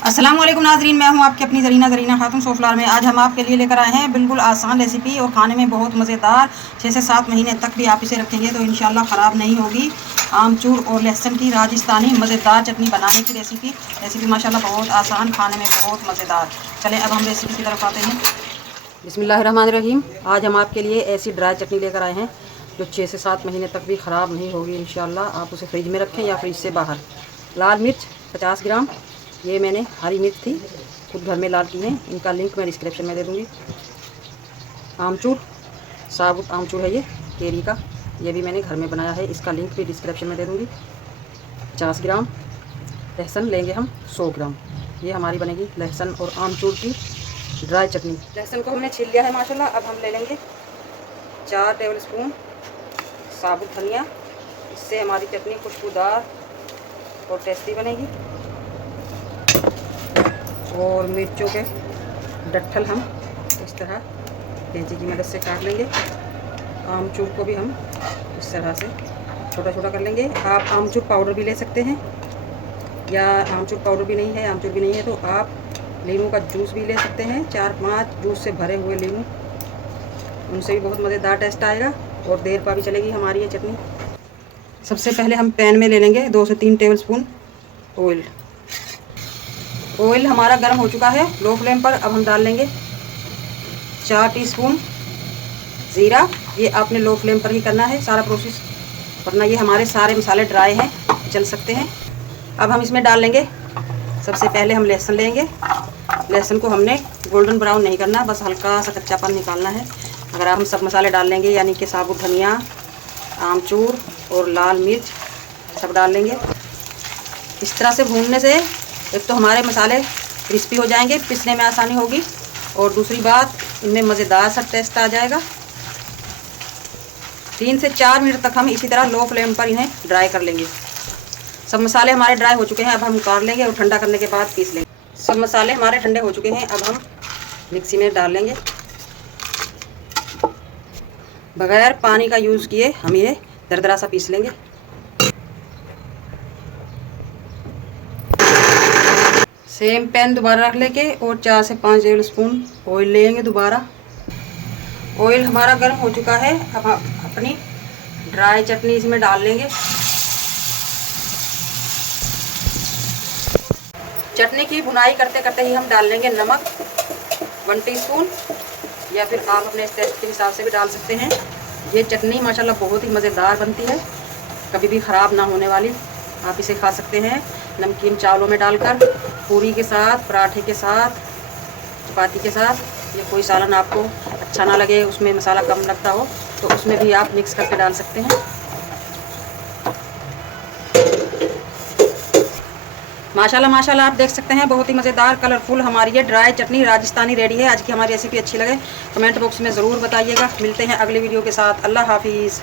अस्सलाम वालेकुम नाज़रीन, मैं हूं आपकी अपनी ज़रीना खातून सोफलार में। आज हम आपके लिए लेकर आए हैं बिल्कुल आसान रेसिपी और खाने में बहुत मज़ेदार। 6 से 7 महीने तक भी आप इसे रखेंगे तो इंशाल्लाह ख़राब नहीं होगी। आमचूर और लहसुन की राजस्थानी मज़ेदार चटनी बनाने की रेसिपी माशाल्लाह बहुत आसान, खाने में बहुत मज़ेदार। चलें अब हम रेसिपी की तरफ आते हैं। बिस्मिल्लाहिर्रहमानिर्रहीम। आज हम आपके लिए ऐसी ड्राई चटनी लेकर आए हैं जो 6 से 7 महीने तक भी ख़राब नहीं होगी इंशाल्लाह। आप उसे फ्रिज में रखें या फ्रिज से बाहर। लाल मिर्च 50 ग्राम, ये मैंने हरी मिर्च थी खुद घर में लाल की हैं, इनका लिंक मैं डिस्क्रिप्शन में दे दूँगी। आमचूर, साबुत आमचूर है ये केरी का, ये भी मैंने घर में बनाया है, इसका लिंक भी डिस्क्रिप्शन में दे दूँगी। 50 ग्राम लहसुन लेंगे हम, 100 ग्राम। ये हमारी बनेगी लहसुन और आमचूर की ड्राई चटनी। लहसुन को हमने छील लिया है माशाल्लाह। अब हम ले लेंगे 4 टेबल स्पून साबुत धनिया, इससे हमारी चटनी खुशबूदार और टेस्टी बनेगी। और मिर्चों के डट्ठल हम इस तरह कैंची की मदद से काट लेंगे। आमचूर को भी हम इस तरह से छोटा छोटा कर लेंगे। आप आमचूर पाउडर भी ले सकते हैं, या आमचूर पाउडर भी नहीं है, आमचूर भी नहीं है तो आप नींबू का जूस भी ले सकते हैं। 4-5 जूस से भरे हुए नींबू, उनसे भी बहुत मज़ेदार टेस्ट आएगा और देर पा भी चलेगी हमारी ये चटनी। सबसे पहले हम पैन में ले लेंगे 2 से 3 टेबल स्पून ऑयल। ऑयल हमारा गर्म हो चुका है लो फ्लेम पर। अब हम डाल लेंगे 4 टीस्पून ज़ीरा। ये आपने लो फ्लेम पर ही करना है सारा प्रोसेस, वरना ये हमारे सारे मसाले ड्राई हैं, जल सकते हैं। अब हम इसमें डाल लेंगे, सबसे पहले हम लहसुन लेंगे। लहसुन को हमने गोल्डन ब्राउन नहीं करना, बस हल्का सा कच्चापन निकालना है। अगर हम सब मसाले डाल लेंगे, यानी कि साबुत धनिया, आमचूर और लाल मिर्च सब डाल लेंगे। इस तरह से भूनने से एक तो हमारे मसाले क्रिस्पी हो जाएंगे, पीसने में आसानी होगी, और दूसरी बात इनमें मज़ेदार सा टेस्ट आ जाएगा। 3 से 4 मिनट तक हम इसी तरह लो फ्लेम पर इन्हें ड्राई कर लेंगे। सब मसाले हमारे ड्राई हो चुके हैं, अब हम उतार लेंगे और ठंडा करने के बाद पीस लेंगे। सब मसाले हमारे ठंडे हो चुके हैं, अब हम मिक्सी में डाल लेंगे। बगैर पानी का यूज़ किए हम इन्हें दरदरा सा पीस लेंगे। सेम पैन दोबारा रख लेके और 4 से 5 टेबल स्पून ऑयल लेंगे दोबारा। ऑयल हमारा गर्म हो चुका है, अब हम अपनी ड्राई चटनी इसमें डाल लेंगे। चटनी की भुनाई करते करते ही हम डाल लेंगे नमक 1 टीस्पून, या फिर आप अपने टेस्ट के हिसाब से भी डाल सकते हैं। ये चटनी माशाल्लाह बहुत ही मज़ेदार बनती है, कभी भी ख़राब ना होने वाली। आप इसे खा सकते हैं नमकीन चावलों में डालकर, पूरी के साथ, पराठे के साथ, चपाती के साथ। ये कोई सालन आपको अच्छा ना लगे, उसमें मसाला कम लगता हो, तो उसमें भी आप मिक्स करके डाल सकते हैं। माशाल्लाह माशाल्लाह आप देख सकते हैं बहुत ही मज़ेदार कलरफुल हमारी ये ड्राई चटनी राजस्थानी रेडी है। आज की हमारी रेसिपी अच्छी लगे कमेंट बॉक्स में ज़रूर बताइएगा। मिलते हैं अगली वीडियो के साथ। अल्लाह हाफिज़।